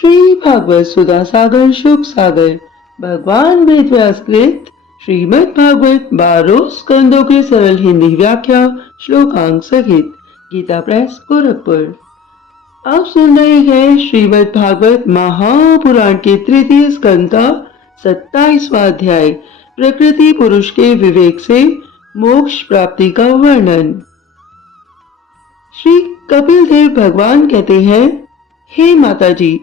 श्री भागवत सुधा सागर शुक सागर भगवान वेद व्यास कृत श्रीमद् भागवत 12 स्कंदों के सरल हिंदी व्याख्या श्लोकांक सहित गीता प्रेस गोरखपुर। आप सुन रहे हैं श्रीमद् भागवत महापुराण के तृतीय स्कंद का 27वां अध्याय प्रकृति पुरुष के विवेक से मोक्ष प्राप्ति का वर्णन। श्री कपिल देव भगवान कहते हैं, हे माता जी,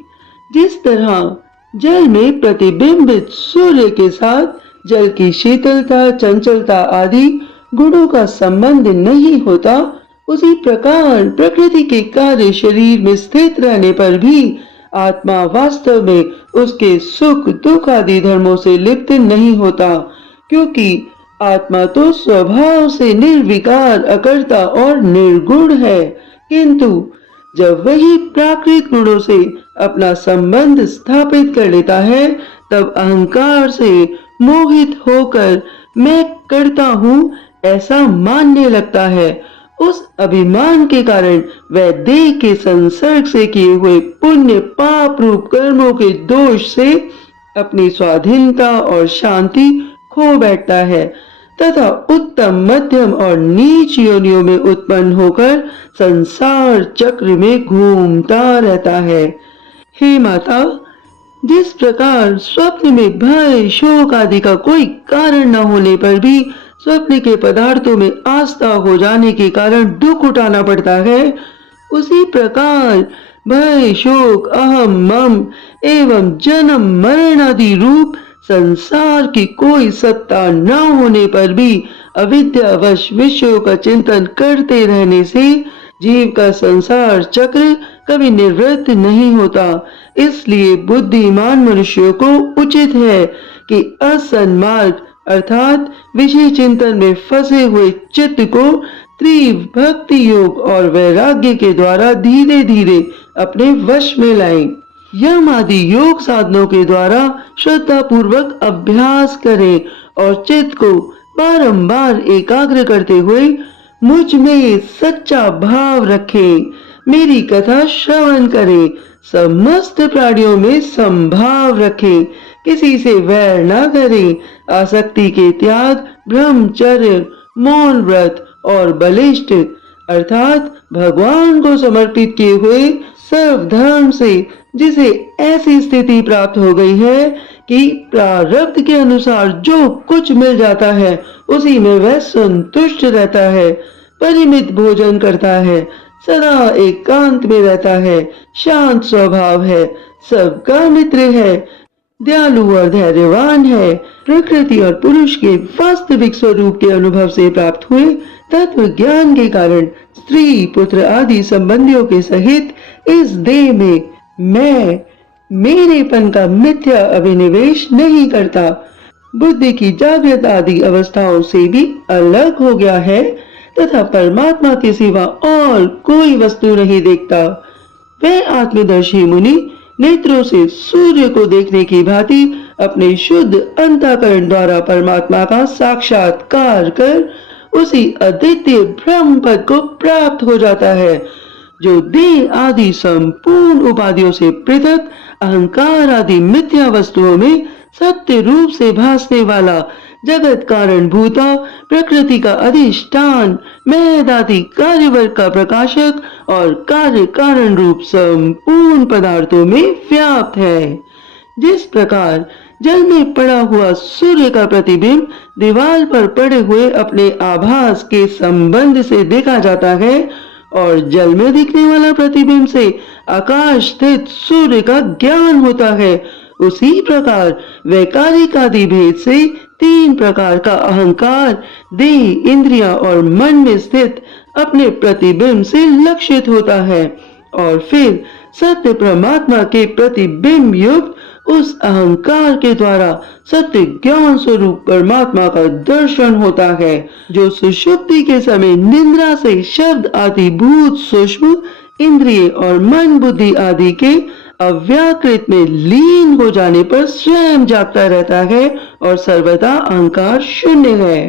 जिस तरह जल में प्रतिबिंबित सूर्य के साथ जल की शीतलता, चंचलता आदि गुणों का संबंध नहीं होता, उसी प्रकार प्रकृति के कार्य शरीर में स्थित रहने पर भी आत्मा वास्तव में उसके सुख दुख आदि धर्मों से लिप्त नहीं होता, क्योंकि आत्मा तो स्वभाव से निर्विकार, अकर्ता और निर्गुण है। किंतु जब वही प्राकृत गुणों से अपना संबंध स्थापित कर लेता है, तब अहंकार से मोहित होकर मैं करता हूँ ऐसा मानने लगता है। उस अभिमान के कारण वह देह के संसर्ग से किए हुए पुण्य पाप रूप कर्मों के दोष से अपनी स्वाधीनता और शांति खो बैठता है तथा उत्तम, मध्यम और नीच योनियों में उत्पन्न होकर संसार चक्र में घूमता रहता है। हे माता, जिस प्रकार स्वप्न में भय, शोक आदि का कोई कारण न होने पर भी स्वप्न के पदार्थों में आस्था हो जाने के कारण दुख उठाना पड़ता है, उसी प्रकार भय, शोक, अहम, मम एवं जन्म मरण आदि रूप संसार की कोई सत्ता न होने पर भी अविद्यावश विषयों का चिंतन करते रहने से जीव का संसार चक्र कभी निवृत्त नहीं होता। इसलिए बुद्धिमान मनुष्यों को उचित है कि असन्मार्ग अर्थात विषय चिंतन में फंसे हुए चित्त को तीव्र भक्ति योग और वैराग्य के द्वारा धीरे धीरे अपने वश में लाएं। यम आदि योग साधनों के द्वारा श्रद्धा पूर्वक अभ्यास करें और चित्त को बारंबार एकाग्र करते हुए मुझ में सच्चा भाव रखें। मेरी कथा श्रवण करें, समस्त प्राणियों में संभाव रखें, किसी से वैर न करें, आसक्ति के त्याग, ब्रह्मचर्य, मौन व्रत और बलिष्ठ अर्थात भगवान को समर्पित किए हुए सर्व धर्म से जिसे ऐसी स्थिति प्राप्त हो गई है कि प्रारब्ध के अनुसार जो कुछ मिल जाता है उसी में वह संतुष्ट रहता है, परिमित भोजन करता है, सदा एकांत में रहता है, शांत स्वभाव है, सबका मित्र है, दयालु और धैर्यवान है, प्रकृति और पुरुष के वास्तविक स्वरूप के अनुभव से प्राप्त हुए तत्व ज्ञान के कारण स्त्री पुत्र आदि संबंधियों के सहित इस देह में मैं मेरेपन का मिथ्या अभिनिवेश नहीं करता, बुद्धि की जागृत आदि अवस्थाओं से भी अलग हो गया है तथा परमात्मा के सिवा और कोई वस्तु नहीं देखता। वह आत्मदर्शी मुनि नेत्रों से सूर्य को देखने की भांति अपने शुद्ध अंतःकरण द्वारा परमात्मा का साक्षात्कार कर उसी अद्वितीय ब्रह्म पद को प्राप्त हो जाता है, जो देह आदि संपूर्ण उपाधियों से पृथक अहंकार आदि मिथ्या वस्तुओं में सत्य रूप से भासने वाला, जगत कारण भूता, प्रकृति का अधिष्ठान, महद आदि कार्यवर्ग का प्रकाशक और कार्य कारण रूप संपूर्ण पदार्थों में व्याप्त है। जिस प्रकार जल में पड़ा हुआ सूर्य का प्रतिबिंब दीवार पर पड़े हुए अपने आभास के संबंध से देखा जाता है और जल में दिखने वाला प्रतिबिंब से आकाश स्थित सूर्य का ज्ञान होता है, उसी प्रकार वैकारिक आदि भेद से तीन प्रकार का अहंकार देह, इंद्रियां और मन में स्थित अपने प्रतिबिंब से लक्षित होता है और फिर सत्य परमात्मा के प्रतिबिंब युक्त उस अहंकार के द्वारा सत्य ज्ञान स्वरूप परमात्मा का दर्शन होता है, जो सुषुप्ति के समय निद्रा से शब्द आदि भूत सूक्ष्म इंद्रिय और मन बुद्धि आदि के अव्याकृत में लीन हो जाने पर स्वयं जागता रहता है और सर्वदा अहंकार शून्य है।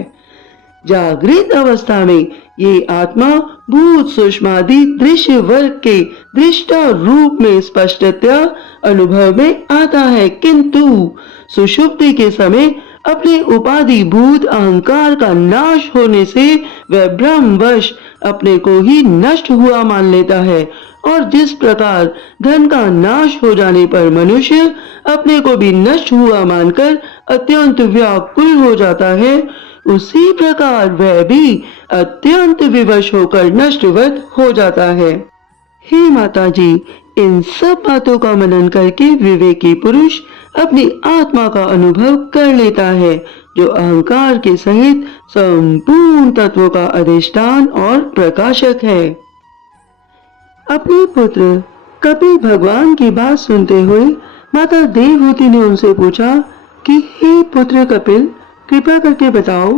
जागृत अवस्था में ये आत्मा भूत सूक्ष्मादि दृश्य वर्ग के दृष्टा रूप में स्पष्टतया अनुभव में आता है, किंतु सुषुप्ति के समय अपने उपाधि भूत अहंकार का नाश होने से वह ब्रह्मवश अपने को ही नष्ट हुआ मान लेता है। और जिस प्रकार धन का नाश हो जाने पर मनुष्य अपने को भी नष्ट हुआ मानकर अत्यंत व्याकुल हो जाता है, उसी प्रकार वह भी अत्यंत विवश होकर नष्टवत हो जाता है। हे माता जी, इन सब बातों का मनन करके विवेकी पुरुष अपनी आत्मा का अनुभव कर लेता है, जो अहंकार के सहित संपूर्ण तत्वों का अधिष्ठान और प्रकाशक है। अपने पुत्र कपिल भगवान की बात सुनते हुए माता देवहूति ने उनसे पूछा कि हे पुत्र कपिल, कृपा करके बताओ,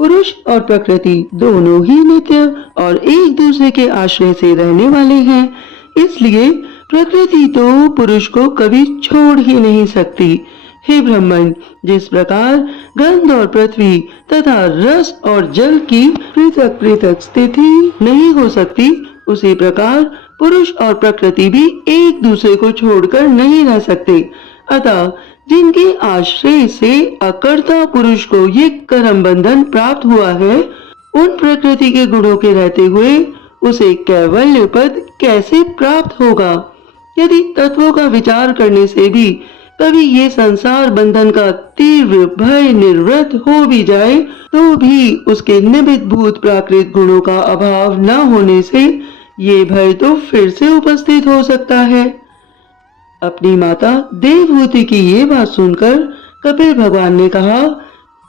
पुरुष और प्रकृति दोनों ही नित्य और एक दूसरे के आश्रय से रहने वाले हैं, इसलिए प्रकृति तो पुरुष को कभी छोड़ ही नहीं सकती। हे ब्रह्मन, जिस प्रकार गंध और पृथ्वी तथा रस और जल की पृथक पृथक स्थिति नहीं हो सकती, उसी प्रकार पुरुष और प्रकृति भी एक दूसरे को छोड़कर नहीं रह सकते। अतः जिनके आश्रय से अकर्ता पुरुष को ये कर्म बंधन प्राप्त हुआ है, उन प्रकृति के गुणों के रहते हुए उसे कैवल्य पद कैसे प्राप्त होगा? यदि तत्वों का विचार करने से भी कभी ये संसार बंधन का तीव्र भय निवृत्त हो भी जाए, तो भी उसके निमित्त भूत प्राकृत गुणों का अभाव न होने से ये भय तो फिर से उपस्थित हो सकता है। अपनी माता देवहूति की ये बात सुनकर कपिल भगवान ने कहा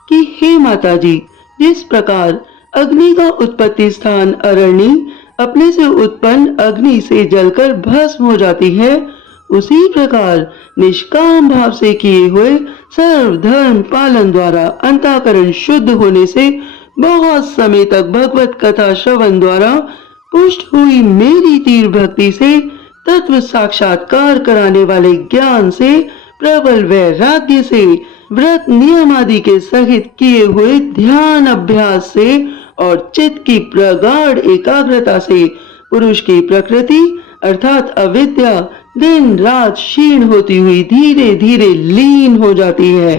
कि हे माता जी, जिस प्रकार अग्नि का उत्पत्ति स्थान अरण्य अपने से उत्पन्न अग्नि से जलकर भस्म हो जाती है, उसी प्रकार निष्काम भाव से किए हुए सर्वधर्म पालन द्वारा अंतःकरण शुद्ध होने से बहुत समय तक भगवत कथा श्रवण द्वारा पुष्ट हुई मेरी तीव्र भक्ति से तत्व साक्षात्कार कराने वाले ज्ञान से प्रबल वैराग्य से व्रत नियम आदि के सहित किए हुए ध्यान अभ्यास से और चित्त की प्रगाढ़ एकाग्रता से पुरुष की प्रकृति अर्थात अविद्या दिन रात क्षीण होती हुई धीरे धीरे लीन हो जाती है।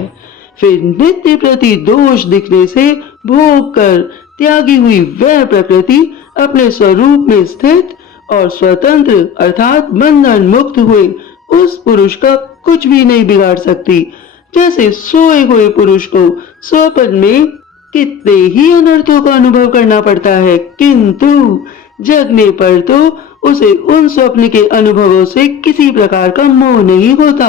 फिर नित्य प्रति दोष दिखने से भोग कर त्यागी हुई वह प्रकृति अपने स्वरूप में स्थित और स्वतंत्र अर्थात बंधन मुक्त हुए उस पुरुष का कुछ भी नहीं बिगाड़ सकती। जैसे सोए हुए पुरुष को स्वप्न में कितने ही अनर्थों का अनुभव करना पड़ता है, किंतु जगने पर तो उसे उन स्वप्न के अनुभवों से किसी प्रकार का मोह नहीं होता।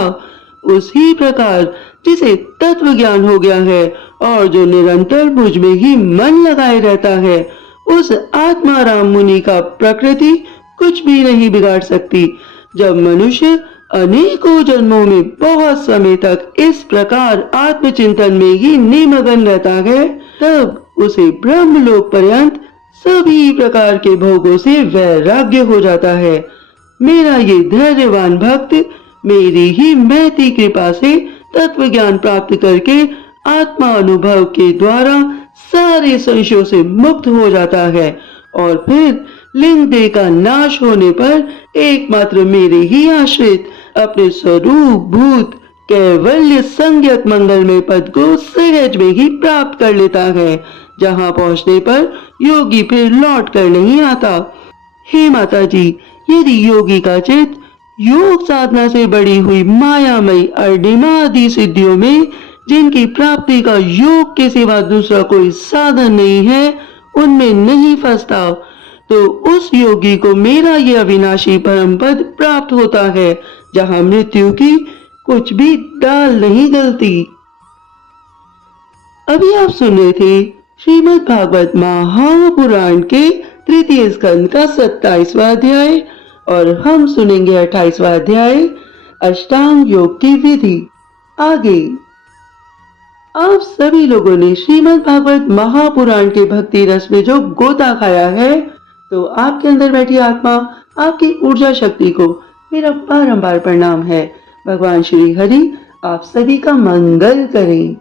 उसी प्रकार जिसे तत्व ज्ञान हो गया है और जो निरंतर मुझ में ही मन लगाए रहता है, उस आत्माराम मुनि का प्रकृति कुछ भी नहीं बिगाड़ सकती। जब मनुष्य अनेकों जन्मों में बहुत समय तक इस प्रकार आत्मचिंतन में ही निमग्न रहता है, तब उसे ब्रह्मलोक पर्यंत सभी प्रकार के भोगों से वैराग्य हो जाता है। मेरा ये धैर्यवान भक्त मेरी ही महती कृपा से तत्व ज्ञान प्राप्त करके आत्मा अनुभव के द्वारा सारे संशयों से मुक्त हो जाता है और फिर लिंग देह का नाश होने पर एकमात्र मेरे ही आश्रित अपने स्वरूप भूत कैवल्य संज्ञक मंगलमय पद को सहज में ही प्राप्त कर लेता है, जहाँ पहुँचने पर योगी फिर लौट कर नहीं आता। हे माता जी, यदि योगी का चित्त योग साधना से बड़ी हुई मायामयी अर्णिमा आदि सिद्धियों में, जिनकी प्राप्ति का योग के सिवा दूसरा कोई साधन नहीं है, उनमें नहीं फंसता, तो उस योगी को मेरा ये अविनाशी परम पद प्राप्त होता है, जहाँ मृत्यु की कुछ भी दाल नहीं गलती। अभी आप सुन रहे थे श्रीमद् भागवत महापुराण के तृतीय स्कंद का 27वां अध्याय और हम सुनेंगे 28वां अध्याय अष्टांग योग की विधि। आगे आप सभी लोगों ने श्रीमद् भागवत महापुराण के भक्ति रस में जो गोता खाया है, तो आपके अंदर बैठी आत्मा, आपकी ऊर्जा शक्ति को मेरा बारंबार प्रणाम है। भगवान श्री हरि आप सभी का मंगल करें।